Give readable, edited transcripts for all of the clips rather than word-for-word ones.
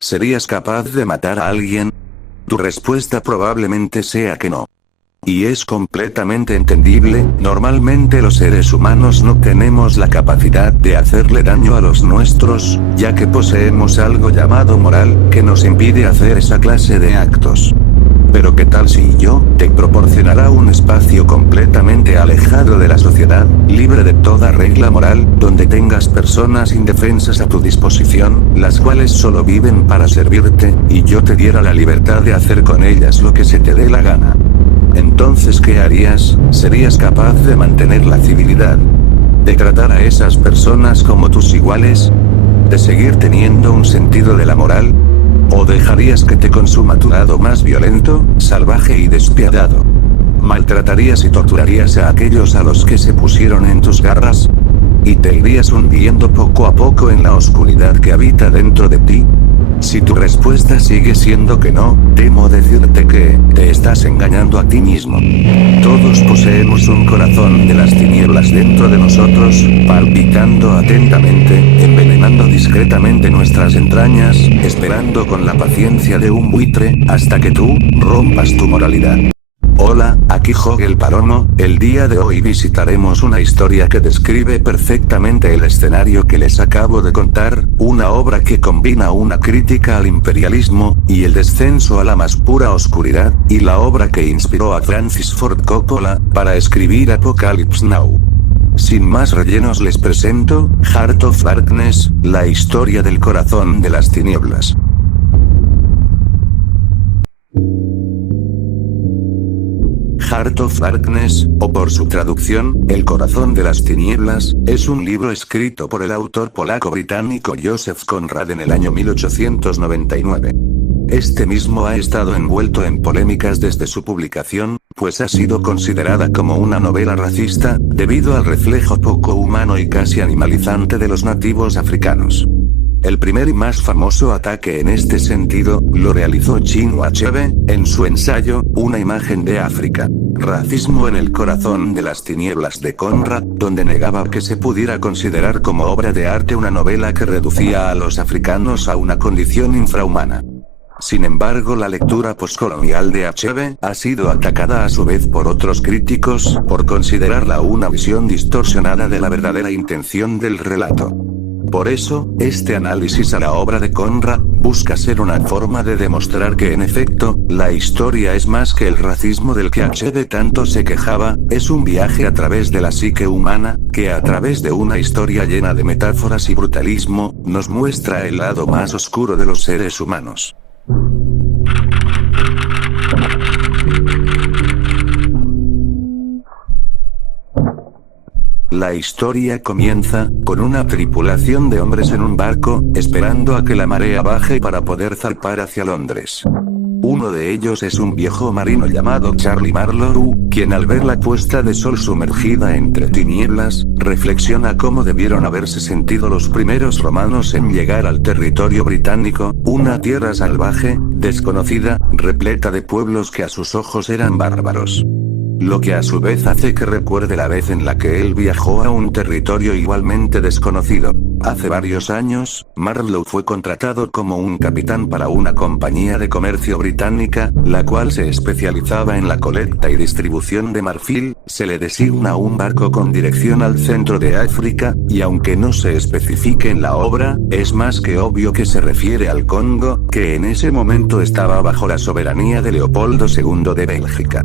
¿Serías capaz de matar a alguien? Tu respuesta probablemente sea que no. Y es completamente entendible, normalmente los seres humanos no tenemos la capacidad de hacerle daño a los nuestros, ya que poseemos algo llamado moral, que nos impide hacer esa clase de actos. Pero ¿qué tal si yo te proporcionara un espacio completamente alejado de la sociedad, libre de toda regla moral, donde tengas personas indefensas a tu disposición, las cuales solo viven para servirte, y yo te diera la libertad de hacer con ellas lo que se te dé la gana? Entonces, ¿qué harías? ¿Serías capaz de mantener la civilidad? ¿De tratar a esas personas como tus iguales? ¿De seguir teniendo un sentido de la moral? ¿O dejarías que te consuma tu lado más violento, salvaje y despiadado? ¿Maltratarías y torturarías a aquellos a los que se pusieron en tus garras? ¿Y te irías hundiendo poco a poco en la oscuridad que habita dentro de ti? Si tu respuesta sigue siendo que no, temo decirte que te estás engañando a ti mismo. Todos poseemos un corazón de las tinieblas dentro de nosotros, palpitando atentamente, envenenando discretamente nuestras entrañas, esperando con la paciencia de un buitre, hasta que tú rompas tu moralidad. Hola, aquí Hog el Paromo. El día de hoy visitaremos una historia que describe perfectamente el escenario que les acabo de contar, una obra que combina una crítica al imperialismo, y el descenso a la más pura oscuridad, y la obra que inspiró a Francis Ford Coppola, para escribir Apocalypse Now. Sin más rellenos les presento, Heart of Darkness, la historia del corazón de las tinieblas. Heart of Darkness, o por su traducción, El corazón de las tinieblas, es un libro escrito por el autor polaco-británico Joseph Conrad en el año 1899. Este mismo ha estado envuelto en polémicas desde su publicación, pues ha sido considerada como una novela racista, debido al reflejo poco humano y casi animalizante de los nativos africanos. El primer y más famoso ataque en este sentido, lo realizó Chinua Achebe, en su ensayo, Una imagen de África. Racismo en el corazón de las tinieblas de Conrad, donde negaba que se pudiera considerar como obra de arte una novela que reducía a los africanos a una condición infrahumana. Sin embargo, la lectura postcolonial de Achebe ha sido atacada a su vez por otros críticos, por considerarla una visión distorsionada de la verdadera intención del relato. Por eso, este análisis a la obra de Conrad busca ser una forma de demostrar que en efecto, la historia es más que el racismo del que Achebe tanto se quejaba, es un viaje a través de la psique humana, que a través de una historia llena de metáforas y brutalismo, nos muestra el lado más oscuro de los seres humanos. La historia comienza, con una tripulación de hombres en un barco, esperando a que la marea baje para poder zarpar hacia Londres. Uno de ellos es un viejo marino llamado Charlie Marlowe, quien al ver la puesta de sol sumergida entre tinieblas, reflexiona cómo debieron haberse sentido los primeros romanos en llegar al territorio británico, una tierra salvaje, desconocida, repleta de pueblos que a sus ojos eran bárbaros. Lo que a su vez hace que recuerde la vez en la que él viajó a un territorio igualmente desconocido. Hace varios años, Marlowe fue contratado como un capitán para una compañía de comercio británica, la cual se especializaba en la colecta y distribución de marfil. Se le designa un barco con dirección al centro de África, y aunque no se especifique en la obra, es más que obvio que se refiere al Congo, que en ese momento estaba bajo la soberanía de Leopoldo II de Bélgica.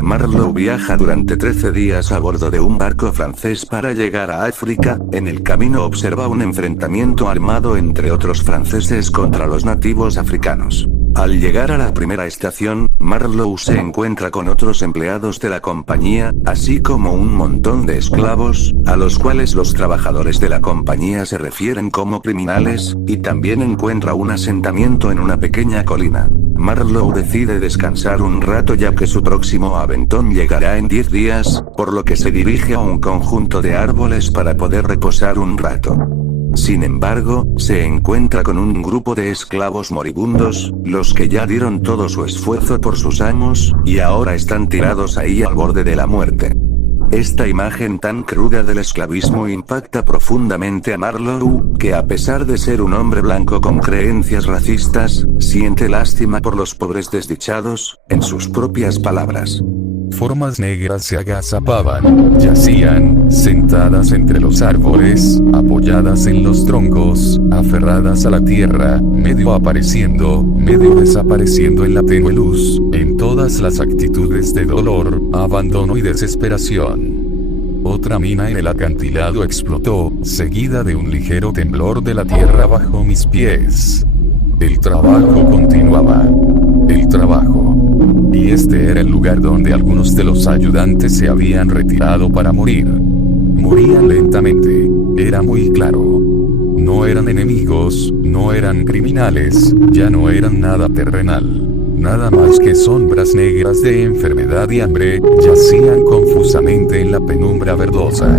Marlowe viaja durante 13 días a bordo de un barco francés para llegar a África. En el camino observa un enfrentamiento armado entre otros franceses contra los nativos africanos. Al llegar a la primera estación, Marlowe se encuentra con otros empleados de la compañía, así como un montón de esclavos, a los cuales los trabajadores de la compañía se refieren como criminales, y también encuentra un asentamiento en una pequeña colina. Marlowe decide descansar un rato ya que su próximo aventón llegará en 10 días, por lo que se dirige a un conjunto de árboles para poder reposar un rato. Sin embargo, se encuentra con un grupo de esclavos moribundos, los que ya dieron todo su esfuerzo por sus amos, y ahora están tirados ahí al borde de la muerte. Esta imagen tan cruda del esclavismo impacta profundamente a Marlowe, que a pesar de ser un hombre blanco con creencias racistas, siente lástima por los pobres desdichados, en sus propias palabras. Formas negras se agazapaban, yacían, sentadas entre los árboles, apoyadas en los troncos, aferradas a la tierra, medio apareciendo, medio desapareciendo en la tenue luz, en todas las actitudes de dolor, abandono y desesperación. Otra mina en el acantilado explotó, seguida de un ligero temblor de la tierra bajo mis pies. El trabajo continuaba. El trabajo. Y este era el lugar donde algunos de los ayudantes se habían retirado para morir. Morían lentamente. Era muy claro. No eran enemigos, no eran criminales, ya no eran nada terrenal. Nada más que sombras negras de enfermedad y hambre, yacían confusamente en la penumbra verdosa.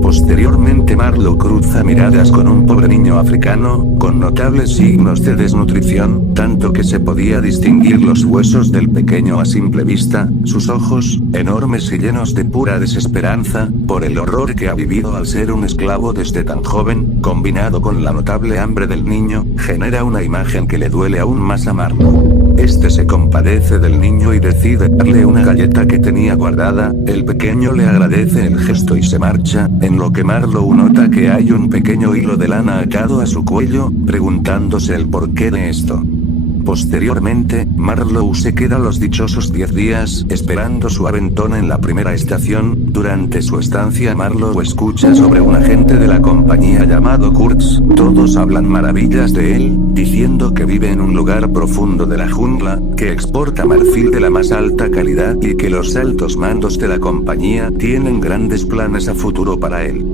Posteriormente Marlowe cruza miradas con un pobre niño africano, con notables signos de desnutrición, tanto que se podía distinguir los huesos del pequeño a simple vista, sus ojos, enormes y llenos de pura desesperanza, por el horror que ha vivido al ser un esclavo desde tan joven, combinado con la notable hambre del niño, genera una imagen que le duele aún más a Marlowe. Este se compadece del niño y decide darle una galleta que tenía guardada, el pequeño le agradece el gesto y se marcha, en lo que Marlowe nota que hay un pequeño hilo de lana atado a su cuello, preguntándose el porqué de esto. Posteriormente, Marlowe se queda los dichosos 10 días esperando su aventón en la primera estación. Durante su estancia Marlowe escucha sobre un agente de la compañía llamado Kurtz, todos hablan maravillas de él, diciendo que vive en un lugar profundo de la jungla, que exporta marfil de la más alta calidad y que los altos mandos de la compañía tienen grandes planes a futuro para él.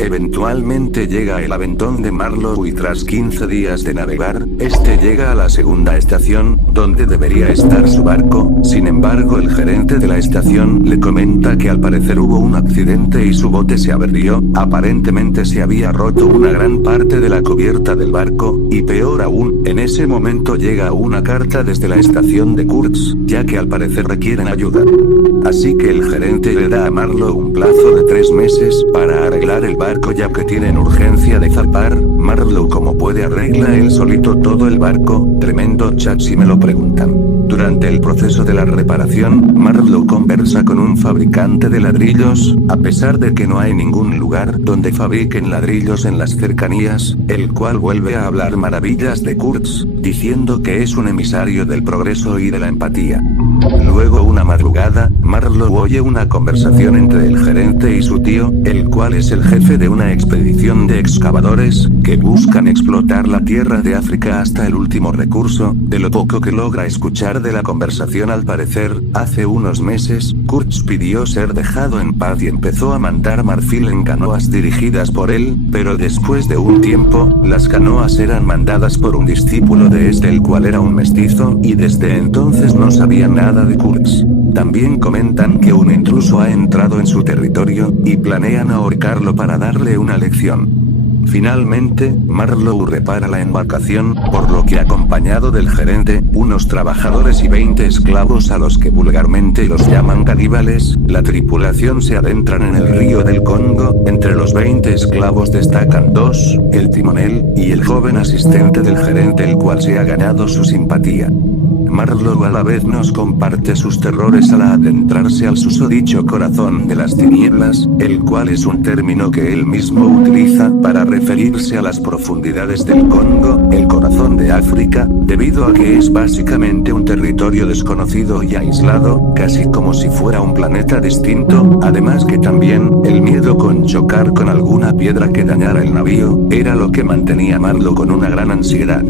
Eventualmente llega el aventón de Marlowe y tras 15 días de navegar, este llega a la segunda estación, donde debería estar su barco. Sin embargo, el gerente de la estación le comenta que al parecer hubo un accidente y su bote se averió, aparentemente se había roto una gran parte de la cubierta del barco, y peor aún, en ese momento llega una carta desde la estación de Kurtz, ya que al parecer requieren ayuda. Así que el gerente le da a Marlowe un plazo de 3 meses para arreglar el barco ya que tienen urgencia de zarpar. Marlowe como puede arregla él solito todo el barco, tremendo chat si me lo preguntan. Durante el proceso de la reparación, Marlowe conversa con un fabricante de ladrillos, a pesar de que no hay ningún lugar donde fabriquen ladrillos en las cercanías, el cual vuelve a hablar maravillas de Kurtz, diciendo que es un emisario del progreso y de la empatía. Luego una madrugada, Marlowe oye una conversación entre el gerente y su tío, el cual es el jefe de una expedición de excavadores, que buscan explotar la tierra de África hasta el último recurso. De lo poco que logra escuchar de la conversación al parecer, hace unos meses, Kurtz pidió ser dejado en paz y empezó a mandar marfil en canoas dirigidas por él, pero después de un tiempo, las canoas eran mandadas por un discípulo de este el cual era un mestizo, y desde entonces no sabía nada de Kurtz. También comentan que un intruso ha entrado en su territorio, y planean ahorcarlo para darle una lección. Finalmente, Marlowe repara la embarcación, por lo que acompañado del gerente, unos trabajadores y 20 esclavos a los que vulgarmente los llaman caníbales, la tripulación se adentran en el río del Congo. Entre los 20 esclavos destacan 2, el timonel, y el joven asistente del gerente el cual se ha ganado su simpatía. Marlowe a la vez nos comparte sus terrores al adentrarse al susodicho corazón de las tinieblas, el cual es un término que él mismo utiliza para referirse a las profundidades del Congo, el corazón de África, debido a que es básicamente un territorio desconocido y aislado, casi como si fuera un planeta distinto, además que también, el miedo con chocar con alguna piedra que dañara el navío, era lo que mantenía a Marlowe con una gran ansiedad.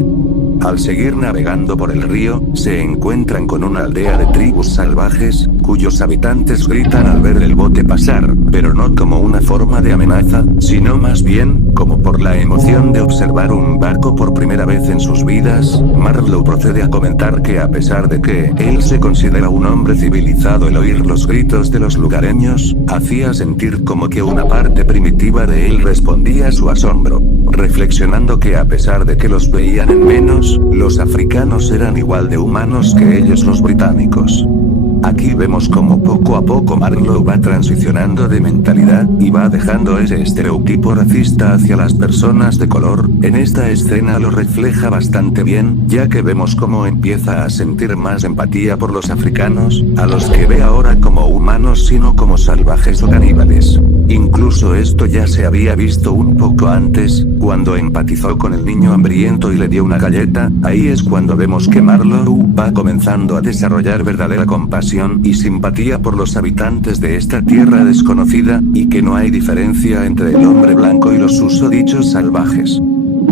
Al seguir navegando por el río, se encuentran con una aldea de tribus salvajes, cuyos habitantes gritan al ver el bote pasar, pero no como una forma de amenaza, sino más bien, como por la emoción de observar un barco por primera vez en sus vidas. Marlowe procede a comentar que a pesar de que él se considera un hombre civilizado, el oír los gritos de los lugareños, hacía sentir como que una parte primitiva de él respondía a su asombro, reflexionando que a pesar de que los veían en menos, los africanos eran igual de humanos que ellos los británicos. Aquí vemos como poco a poco Marlowe va transicionando de mentalidad, y va dejando ese estereotipo racista hacia las personas de color. En esta escena lo refleja bastante bien, ya que vemos cómo empieza a sentir más empatía por los africanos, a los que ve ahora como humanos sino como salvajes o caníbales. Incluso esto ya se había visto un poco antes, cuando empatizó con el niño hambriento y le dio una galleta. Ahí es cuando vemos que Marlowe va comenzando a desarrollar verdadera compasión y simpatía por los habitantes de esta tierra desconocida, y que no hay diferencia entre el hombre blanco y los susodichos salvajes.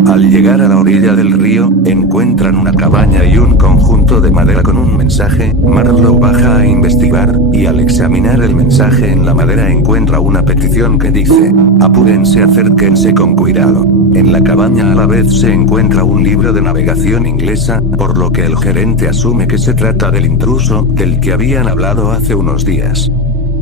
Al llegar a la orilla del río, encuentran una cabaña y un conjunto de madera con un mensaje. Marlowe baja a investigar, y al examinar el mensaje en la madera encuentra una petición que dice: apúrense, acérquense con cuidado. En la cabaña a la vez se encuentra un libro de navegación inglesa, por lo que el gerente asume que se trata del intruso, del que habían hablado hace unos días.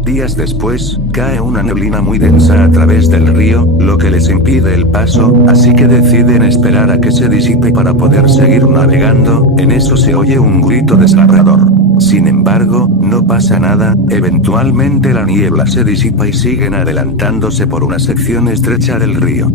Días después, cae una neblina muy densa a través del río, lo que les impide el paso, así que deciden esperar a que se disipe para poder seguir navegando. En eso se oye un grito desgarrador. Sin embargo, no pasa nada, eventualmente la niebla se disipa y siguen adelantándose por una sección estrecha del río.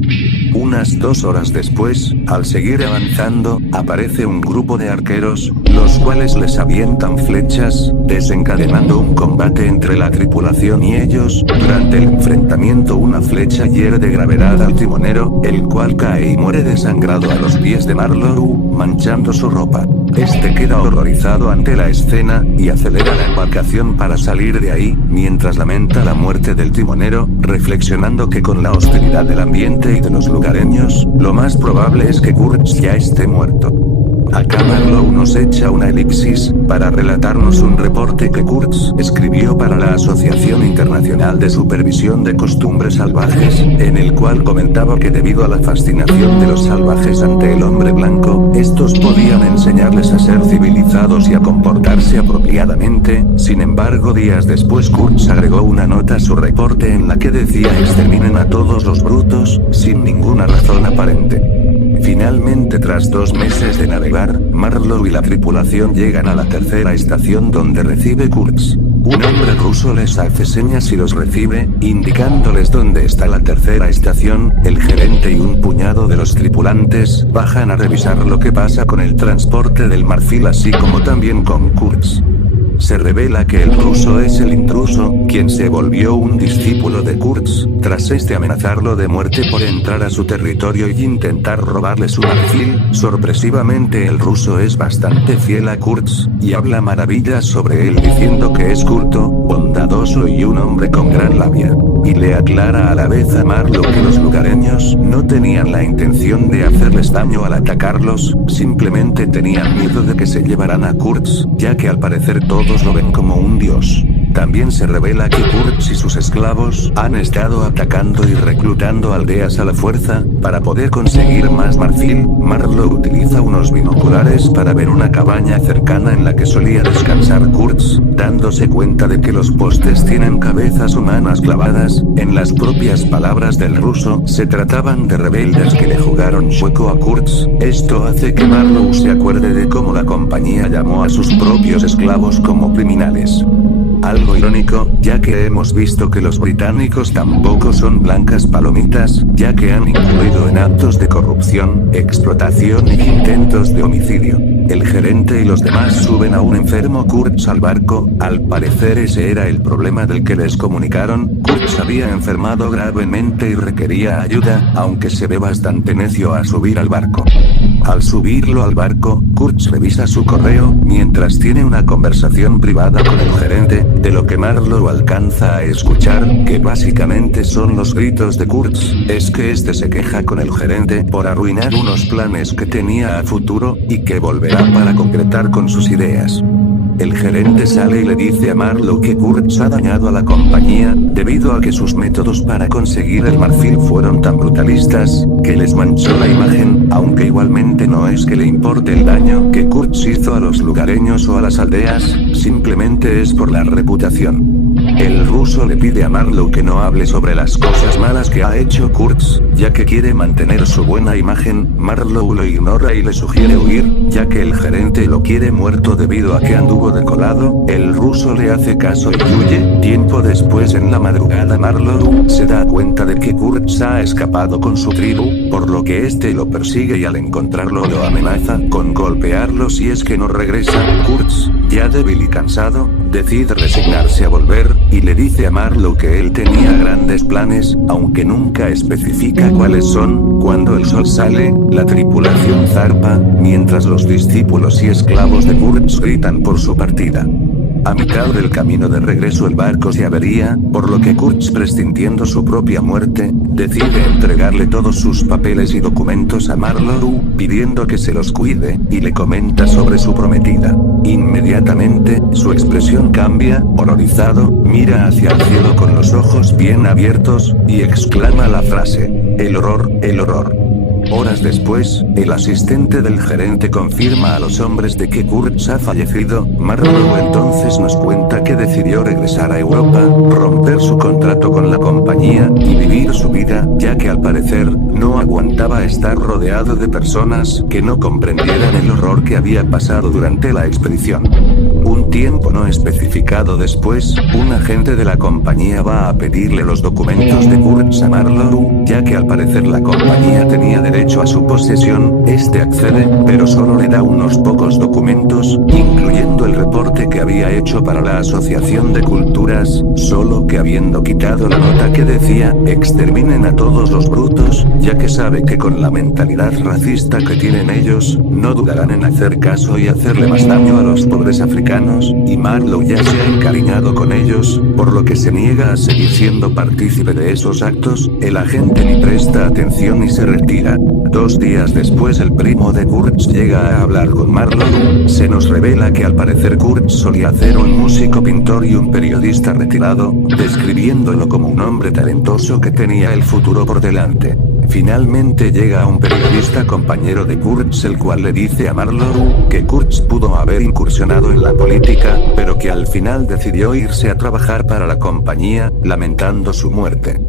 Unas 2 horas después, al seguir avanzando, aparece un grupo de arqueros, los cuales les avientan flechas, desencadenando un combate entre la tripulación y ellos. Durante el enfrentamiento una flecha hiere de gravedad al timonero, el cual cae y muere desangrado a los pies de Marlowe, manchando su ropa. Este queda horrorizado ante la escena, y acelera la embarcación para salir de ahí, mientras lamenta la muerte del timonero, reflexionando que con la hostilidad del ambiente y de los lugareños, lo más probable es que Kurtz ya esté muerto. Acá Marlowe nos echa una elipsis, para relatarnos un reporte que Kurtz escribió para la Asociación Internacional de Supervisión de Costumbres Salvajes, en el cual comentaba que debido a la fascinación de los salvajes ante el hombre blanco, estos podían enseñarles a ser civilizados y a comportarse apropiadamente. Sin embargo, días después Kurtz agregó una nota a su reporte en la que decía: exterminen a todos los brutos, sin ninguna razón aparente. Finalmente, tras 2 meses de navegar, Marlowe y la tripulación llegan a la tercera estación donde recibe Kurtz. Un hombre ruso les hace señas y los recibe, indicándoles dónde está la tercera estación. El gerente y un puñado de los tripulantes bajan a revisar lo que pasa con el transporte del marfil, así como también con Kurtz. Se revela que el ruso es el intruso, quien se volvió un discípulo de Kurtz, tras este amenazarlo de muerte por entrar a su territorio y intentar robarle su marfil. Sorpresivamente el ruso es bastante fiel a Kurtz, y habla maravillas sobre él diciendo que es culto, bondadoso y un hombre con gran labia. Y le aclara a la vez a Marlowe que los lugareños no tenían la intención de hacerles daño al atacarlos, simplemente tenían miedo de que se llevaran a Kurtz, ya que al parecer todos lo ven como un dios. También se revela que Kurtz y sus esclavos han estado atacando y reclutando aldeas a la fuerza, para poder conseguir más marfil. Marlowe utiliza unos binoculares para ver una cabaña cercana en la que solía descansar Kurtz, dándose cuenta de que los postes tienen cabezas humanas clavadas. En las propias palabras del ruso, se trataban de rebeldes que le jugaron chueco a Kurtz. Esto hace que Marlowe se acuerde de cómo la compañía llamó a sus propios esclavos como criminales. Algo irónico, ya que hemos visto que los británicos tampoco son blancas palomitas, ya que han incurrido en actos de corrupción, explotación y intentos de homicidio. El gerente y los demás suben a un enfermo Kurtz al barco. Al parecer ese era el problema del que les comunicaron. Kurtz había enfermado gravemente y requería ayuda, aunque se ve bastante necio a subir al barco. Al subirlo al barco, Kurtz revisa su correo, mientras tiene una conversación privada con el gerente, de lo que Marlowe alcanza a escuchar, que básicamente son los gritos de Kurtz. Es que este se queja con el gerente por arruinar unos planes que tenía a futuro, y que volverá para concretar con sus ideas. El gerente sale y le dice a Marlowe que Kurtz ha dañado a la compañía, debido a que sus métodos para conseguir el marfil fueron tan brutalistas, que les manchó la imagen, aunque igualmente no es que le importe el daño que Kurtz hizo a los lugareños o a las aldeas, simplemente es por la reputación. El ruso le pide a Marlowe que no hable sobre las cosas malas que ha hecho Kurtz, ya que quiere mantener su buena imagen. Marlowe lo ignora y le sugiere huir, ya que el gerente lo quiere muerto debido a que anduvo de colado. El ruso le hace caso y huye. Tiempo después, en la madrugada, Marlowe se da cuenta de que Kurtz ha escapado con su tribu, por lo que este lo persigue y al encontrarlo lo amenaza con golpearlo si es que no regresa. Kurtz, ya débil y cansado, decide resignarse a volver, y le dice a Marlowe que él tenía grandes planes, aunque nunca especifica cuáles son. Cuando el sol sale, la tripulación zarpa, mientras los discípulos y esclavos de Kurtz gritan por su partida. A mitad del camino de regreso el barco se avería, por lo que Kurtz, presintiendo su propia muerte, decide entregarle todos sus papeles y documentos a Marlowe, pidiendo que se los cuide, y le comenta sobre su prometida. Inmediatamente, su expresión cambia, horrorizado, mira hacia el cielo con los ojos bien abiertos, y exclama la frase: "El horror, el horror". Horas después, el asistente del gerente confirma a los hombres de que Kurtz ha fallecido. Marlowe entonces nos cuenta que decidió regresar a Europa, romper su contrato con la compañía, y vivir su vida, ya que al parecer, no aguantaba estar rodeado de personas que no comprendieran el horror que había pasado durante la expedición. Un tiempo no especificado después, un agente de la compañía va a pedirle los documentos de Kurtz a Marlowe, ya que al parecer la compañía tenía derecho a su posesión. Este accede, pero solo le da unos pocos documentos, incluyendo el reporte que había hecho para la Asociación de Culturas, solo que habiendo quitado la nota que decía: "Exterminen a todos los brutos", ya que sabe que con la mentalidad racista que tienen ellos, no dudarán en hacer caso y hacerle más daño a los pobres africanos, y Marlowe ya se ha encariñado con ellos, por lo que se niega a seguir siendo partícipe de esos actos. El agente ni presta atención y se retira. 2 días después, el primo de Kurtz llega a hablar con Marlowe. Se nos revela que al parecer Kurtz solía ser un músico, pintor y un periodista retirado, describiéndolo como un hombre talentoso que tenía el futuro por delante. Finalmente llega un periodista compañero de Kurtz, el cual le dice a Marlowe que Kurtz pudo haber incursionado en la política, pero que al final decidió irse a trabajar para la compañía, lamentando su muerte.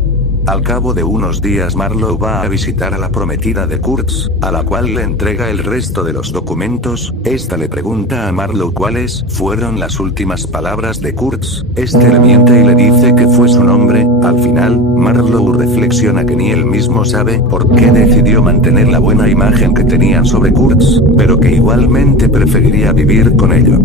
Al cabo de unos días, Marlowe va a visitar a la prometida de Kurtz, a la cual le entrega el resto de los documentos. Esta le pregunta a Marlowe cuáles fueron las últimas palabras de Kurtz. Este le miente y le dice que fue su nombre. Al final, Marlowe reflexiona que ni él mismo sabe por qué decidió mantener la buena imagen que tenían sobre Kurtz, pero que igualmente preferiría vivir con ello.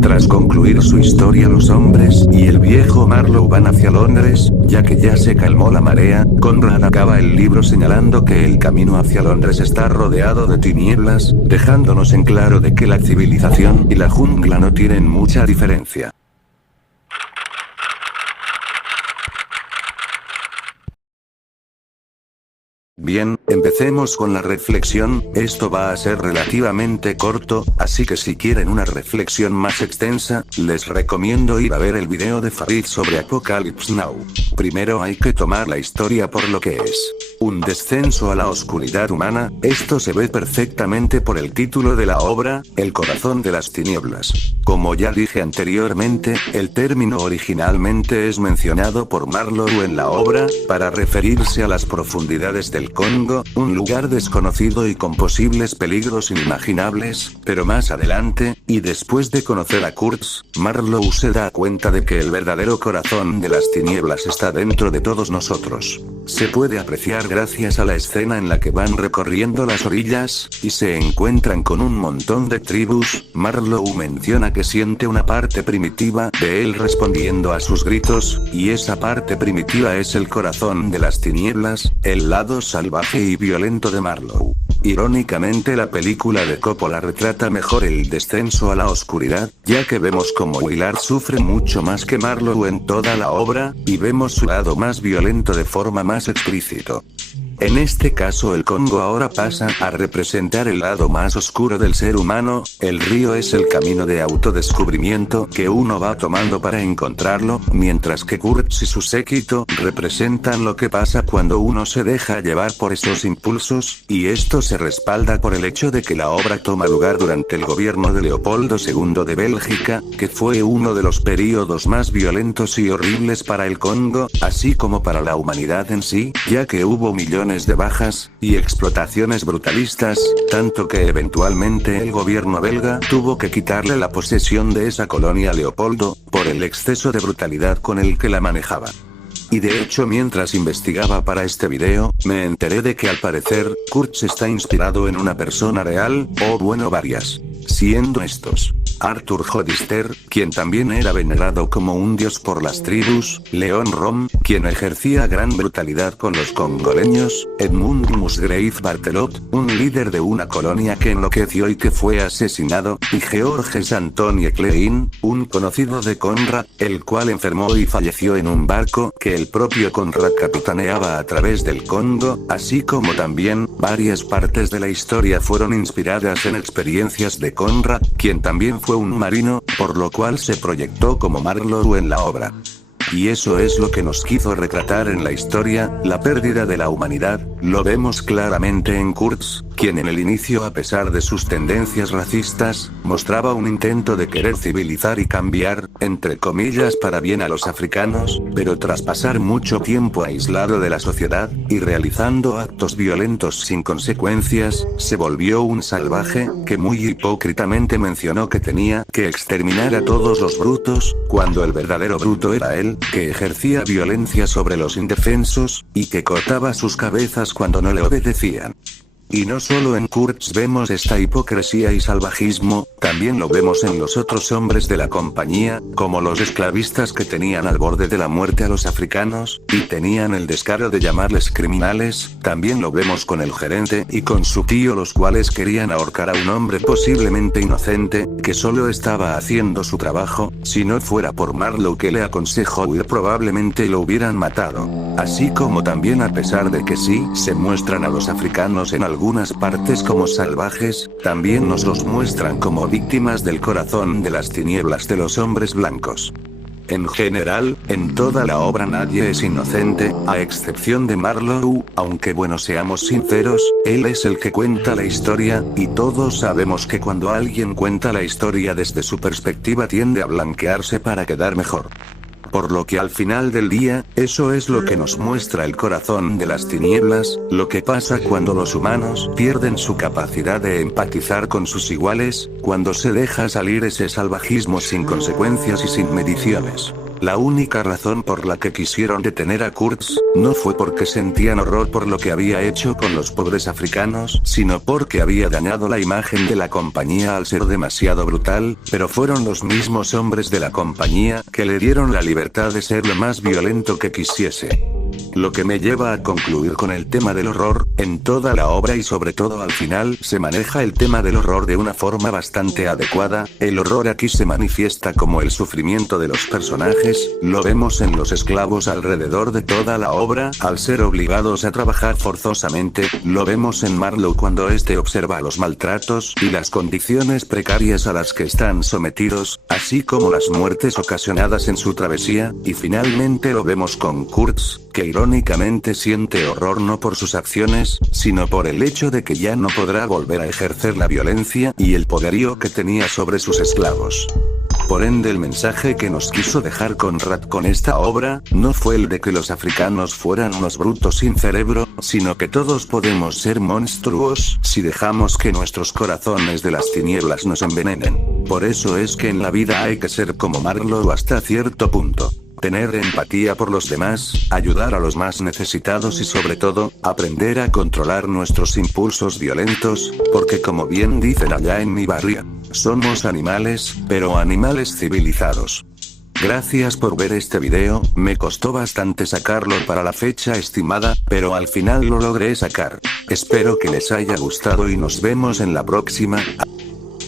Tras concluir su historia, los hombres y el viejo Marlowe van hacia Londres, ya que ya se calmó la marea. Conrad acaba el libro señalando que el camino hacia Londres está rodeado de tinieblas, dejándonos en claro de que la civilización y la jungla no tienen mucha diferencia. Bien, empecemos con la reflexión. Esto va a ser relativamente corto, así que si quieren una reflexión más extensa, les recomiendo ir a ver el video de Farid sobre Apocalypse Now. Primero hay que tomar la historia por lo que es: un descenso a la oscuridad humana. Esto se ve perfectamente por el título de la obra, El corazón de las tinieblas. Como ya dije anteriormente, el término originalmente es mencionado por Marlowe en la obra, para referirse a las profundidades del Congo, un lugar desconocido y con posibles peligros inimaginables, pero más adelante, y después de conocer a Kurtz, Marlowe se da cuenta de que el verdadero corazón de las tinieblas está dentro de todos nosotros. Se puede apreciar gracias a la escena en la que van recorriendo las orillas, y se encuentran con un montón de tribus. Marlowe menciona que siente una parte primitiva de él respondiendo a sus gritos, y esa parte primitiva es el corazón de las tinieblas, el lado salvaje y violento de Marlowe. Irónicamente, la película de Coppola retrata mejor el descenso a la oscuridad, ya que vemos como Willard sufre mucho más que Marlowe en toda la obra, y vemos su lado más violento de forma más explícito. En este caso el Congo ahora pasa a representar el lado más oscuro del ser humano. El río es el camino de autodescubrimiento que uno va tomando para encontrarlo, mientras que Kurtz y su séquito representan lo que pasa cuando uno se deja llevar por esos impulsos, y esto se respalda por el hecho de que la obra toma lugar durante el gobierno de Leopoldo II de Bélgica, que fue uno de los períodos más violentos y horribles para el Congo, así como para la humanidad en sí, ya que hubo millones de bajas y explotaciones brutalistas, tanto que eventualmente el gobierno belga tuvo que quitarle la posesión de esa colonia a Leopoldo, por el exceso de brutalidad con el que la manejaba. Y de hecho mientras investigaba para este video, me enteré de que al parecer, Kurtz está inspirado en una persona real, o bueno varias. Siendo estos: Arthur Jodister, quien también era venerado como un dios por las tribus; Leon Rom, quien ejercía gran brutalidad con los congoleños; Edmund Musgrave Bartelot, un líder de una colonia que enloqueció y que fue asesinado; y Georges Antoine Klein, un conocido de Conrad, el cual enfermó y falleció en un barco que el propio Conrad capitaneaba a través del Congo, así como también, varias partes de la historia fueron inspiradas en experiencias de Conrad, quien también fue un marino, por lo cual se proyectó como Marlowe en la obra. Y eso es lo que nos quiso retratar en la historia, la pérdida de la humanidad. Lo vemos claramente en Kurtz, quien en el inicio, a pesar de sus tendencias racistas, mostraba un intento de querer civilizar y cambiar, entre comillas para bien a los africanos, pero tras pasar mucho tiempo aislado de la sociedad, y realizando actos violentos sin consecuencias, se volvió un salvaje, que muy hipócritamente mencionó que tenía que exterminar a todos los brutos, cuando el verdadero bruto era él, que ejercía violencia sobre los indefensos, y que cortaba sus cabezas cuando no le obedecían. Y no solo en Kurtz vemos esta hipocresía y salvajismo, también lo vemos en los otros hombres de la compañía, como los esclavistas que tenían al borde de la muerte a los africanos, y tenían el descaro de llamarles criminales; también lo vemos con el gerente y con su tío, los cuales querían ahorcar a un hombre posiblemente inocente, que solo estaba haciendo su trabajo. Si no fuera por Marlowe que le aconsejó huir, probablemente lo hubieran matado. Así como también, a pesar de que sí se muestran a los africanos en algunas partes como salvajes, también nos los muestran como víctimas del corazón de las tinieblas de los hombres blancos. En general, en toda la obra nadie es inocente, a excepción de Marlowe, aunque bueno, seamos sinceros, él es el que cuenta la historia, y todos sabemos que cuando alguien cuenta la historia desde su perspectiva tiende a blanquearse para quedar mejor. Por lo que al final del día, eso es lo que nos muestra el corazón de las tinieblas, lo que pasa cuando los humanos pierden su capacidad de empatizar con sus iguales, cuando se deja salir ese salvajismo sin consecuencias y sin mediciones. La única razón por la que quisieron detener a Kurtz, no fue porque sentían horror por lo que había hecho con los pobres africanos, sino porque había dañado la imagen de la compañía al ser demasiado brutal, pero fueron los mismos hombres de la compañía que le dieron la libertad de ser lo más violento que quisiese. Lo que me lleva a concluir con el tema del horror. En toda la obra y sobre todo al final se maneja el tema del horror de una forma bastante adecuada. El horror aquí se manifiesta como el sufrimiento de los personajes, lo vemos en los esclavos alrededor de toda la obra, al ser obligados a trabajar forzosamente; lo vemos en Marlowe cuando este observa los maltratos y las condiciones precarias a las que están sometidos, así como las muertes ocasionadas en su travesía; y finalmente lo vemos con Kurtz, que irónicamente siente horror no por sus acciones, sino por el hecho de que ya no podrá volver a ejercer la violencia y el poderío que tenía sobre sus esclavos. Por ende, el mensaje que nos quiso dejar Conrad con esta obra, no fue el de que los africanos fueran unos brutos sin cerebro, sino que todos podemos ser monstruos, si dejamos que nuestros corazones de las tinieblas nos envenenen. Por eso es que en la vida hay que ser como Marlowe hasta cierto punto. Tener empatía por los demás, ayudar a los más necesitados y sobre todo, aprender a controlar nuestros impulsos violentos, porque como bien dicen allá en mi barrio, somos animales, pero animales civilizados. Gracias por ver este video, me costó bastante sacarlo para la fecha estimada, pero al final lo logré sacar. Espero que les haya gustado y nos vemos en la próxima.